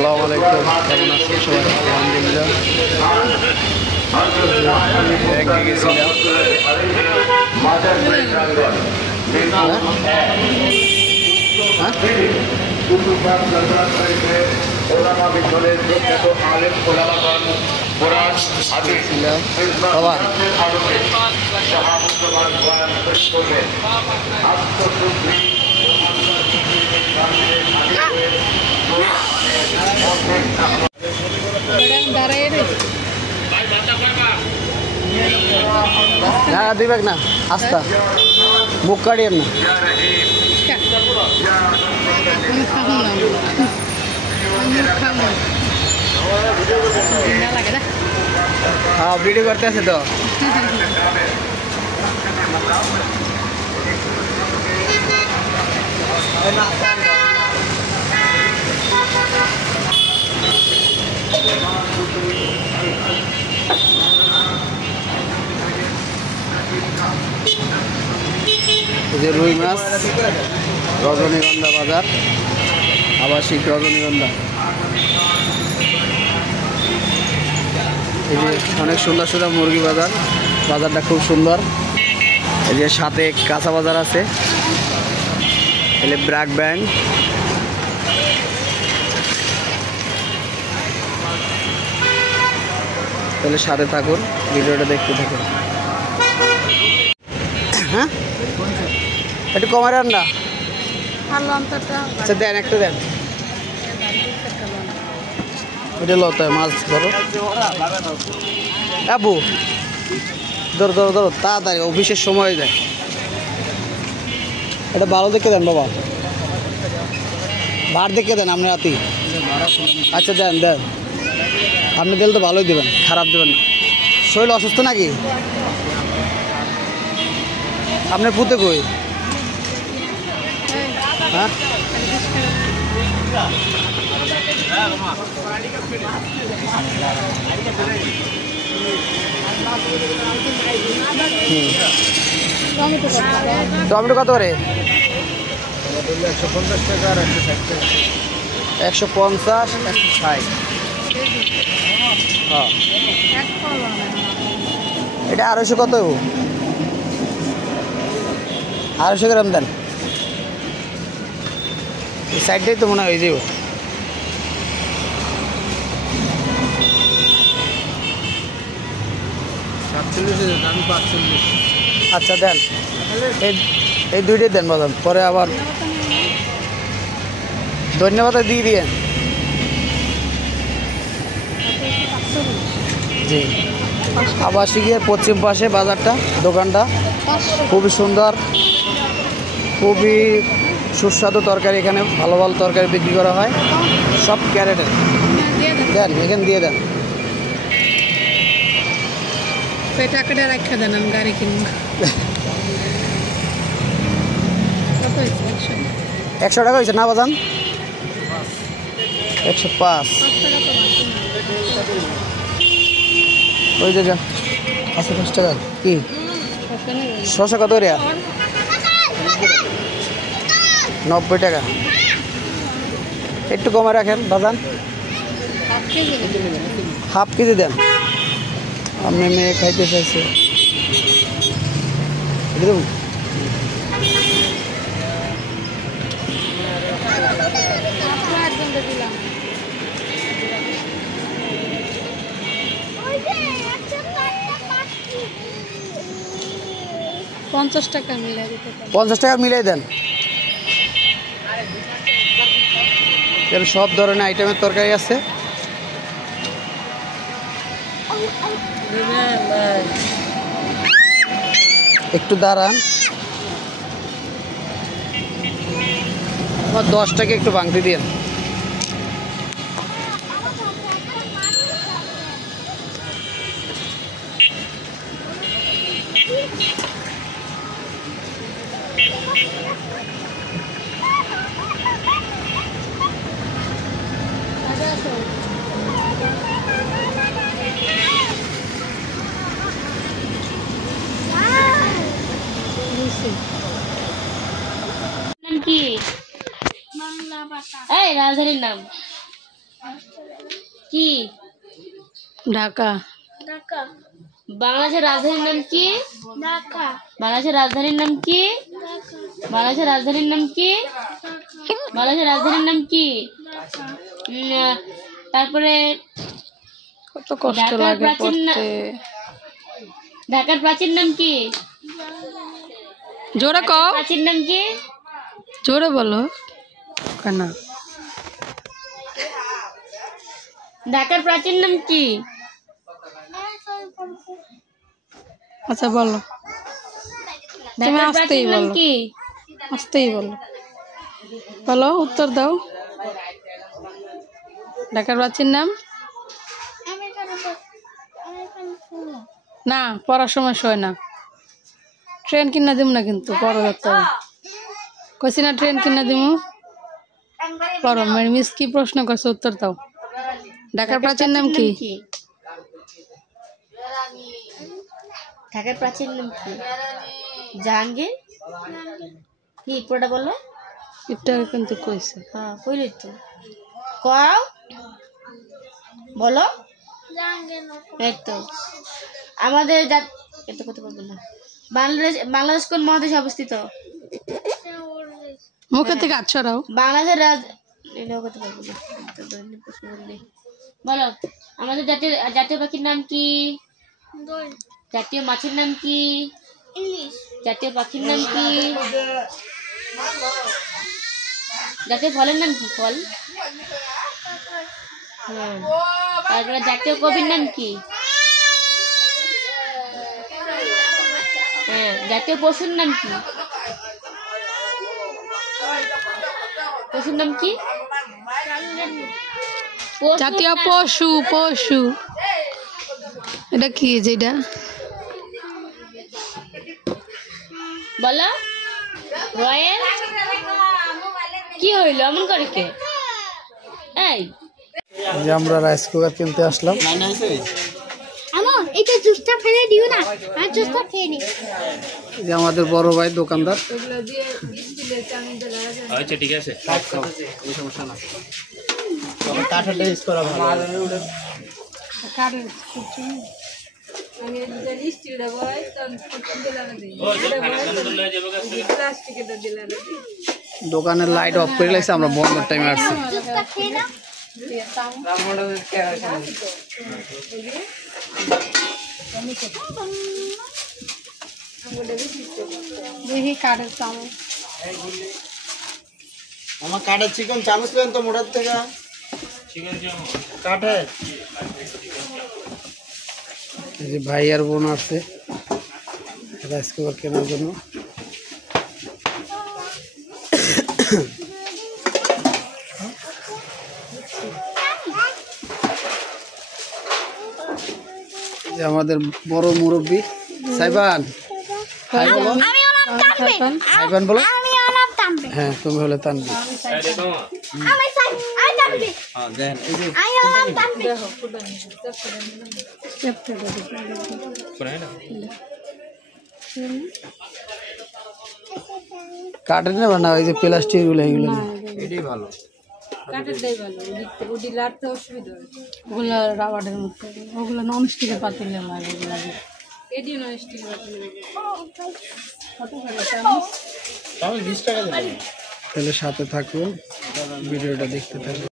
আসসালামু আলাইকুম, কেমন আছেন সবাই? আলহামদুলিল্লাহ। ব্যাংকে গেছিলাম, না দিবেন না, আস্তা বুক কাটিয়েন না। হ্যাঁ ভিডিও করতে আছে তো। এই যে রুই মাছ, রজনীগন্ধা বাজার, আবাসিক রজনীগন্ধা। এই যে অনেক সুন্দর সুন্দর মুরগি বাজার, বাজারটা খুব সুন্দর। এই যে সাথে কাঁচা বাজার আছে, এলে ব্র্যাক ব্যাংক। তাহলে সাথে থাকুন, ভিডিওটা দেখতে থাকুন। হ্যাঁ একটু কমার রান্না আচ্ছা দেন, একটু দেন। এটা লতা মাছ ধরো আবু, ধরো ধরো ধরো, তাড়াতাড়ি অফিসের সময় যায়। এটা ভালো দেখে দেন বাবা, ভার দেখে দেন আপনি রাতি। আচ্ছা দেন দেন, আপনি দিলে তো ভালোই দেবেন, খারাপ দেবেন না। শরীর অসুস্থ নাকি? আপনার পুঁতে কই? হ্যাঁ টমেটো কত করে? 150 টাকা আর 150, 160। হ্যাঁ এটা 250 কত? 250 গ্রাম দেন। এই সাইডটাই তো মনে হয় হয়ে যাব। আচ্ছা দেন, এই দুইটাই দেন বাদাম, পরে আবার ধন্যবাদ দিয়ে দিয়ে। জি আবাসিকের পশ্চিম পাশে বাজারটা, দোকানটা খুবই সুন্দর, খুবই সুস্বাদু তরকারি। এখানে ভালো ভালো তরকারি বিক্রি করা হয়, সব ক্যারেটের। দেন এখানে দিয়ে দেন। টাকাটা রাখা দেন, আমি গাড়ি কিনব। 100 টাকা হয়েছে না বাজান? 105। ওই যে যা 5 টাকা। কি শসা কত রে? 90 টাকা। একটু কমে রাখেন বাজান, হাফ কেজি দেন। আপনি মেয়ে খাইতে চাইছে। একদম 50 টাকা মিলাই দিতে পারেন। 50 টাকা মিলাই দেন। সব ধরনের আইটেমের তরকারি আছে। একটু দাঁড়ান, 10 টাকা একটু ভাঙতে দিন। নাম কি? এই রাজধানীর নাম কি? ঢাকা। বাংলাদেশের রাজধানীর নাম কি? বাংলাদেশের রাজধানীর নাম কি? বাংলাদেশের রাজধানীর নাম কি? বাংলাদেশের রাজধানীর নাম কি? তারপরে কত কষ্ট ঢাকার লাগে প্রাচীন পড়তে। ঢাকার প্রাচীন নাম কি? জোরে কও, প্রাচীন নাম কি? জোরে বলো। কেন? ঢাকার প্রাচীন নাম কি? আচ্ছা বলো, তুমি ঢাকার আস্তেই প্রাচীন নাম বলো, কি? আস্তেই বলো, বলো উত্তর দাও। ঢাকার প্রাচীন নাম না, পড়ার সময় শোয় না। ট্রেন কিনা দিব না কিন্তু পড়ো যাতে হবে। কইছি না ট্রেন কিনা দিব। পড়ো, মিস কি প্রশ্ন করছে উত্তর দাও। ঢাকার প্রাচীন নাম কি? ঢাকার প্রাচীন নাম কি? জাহাঙ্গীর। কি পুরোটা বলো? এটা কিন্তু কইছে। হ্যাঁ কইলি তো, কও বলো। এই তো আমাদের এত কথা বলবো না। বাংলাদেশ কোন মহাদেশে অবস্থিত? মুখে থেকে আচ্ছরাও। বাংলাদেশের এটাও কথা বলবো না। প্রশ্ন বললি বলো। আমাদের জাতীয় পাখির নাম কি? জাতীয় মাছের নাম কি? জাতীয় পাখির নাম কি? জাতীয় ফলের নাম কি? ফল। তারপরে জাতীয় কবির নাম কি? হ্যাঁ, জাতীয় পশুর নাম কি? পশুর নাম কি? জাতীয় পশু। পশু এটা কি? যেটা বলো। রয়েল। কি হইলো এমন করে কে? এই যে আমরা রাইস কুকার কিনতে আসলাম। এটা জুসটা ফেলে দিও না, আর জুসটা খেয়ে নি। যে আমাদের বড় ভাই দোকানদার। আচ্ছা ঠিক আছে, সমস্যা না, কাঠেরটা ইউজ করা ভালো। দোকানের লাইট অফ করে লাগছে, আমরা বন্ধের টাইমে আসছি। জুসটা খেয়ে না। দেখি কাঠের চামচ। আমার কাঠের চিকন চামচ পেন তো মোটার থেকে কাঠের। এই যে ভাই আর বোন আসছে রাইস কুকার কেনার জন্য। যে আমাদের বড় মুরব্বী সাইবান। হাই বলো। আমি ওনার তানবীর। সাইবান বলো। আমি ওনার তানবীর। হ্যাঁ তুমি হলে তানবীর। আমি তানবীর। আমি ওনার তানবীর। কাঠের নেবা না, ওই যে প্লাস্টিক গুলো এগুলো এটাই ভালো। ওগুলো রাবারের মতো, ওগুলো নন স্টিকের পাতিলে লাগে। তাহলে সাথে থাকুন, ভিডিওটা দেখতে থাকুন।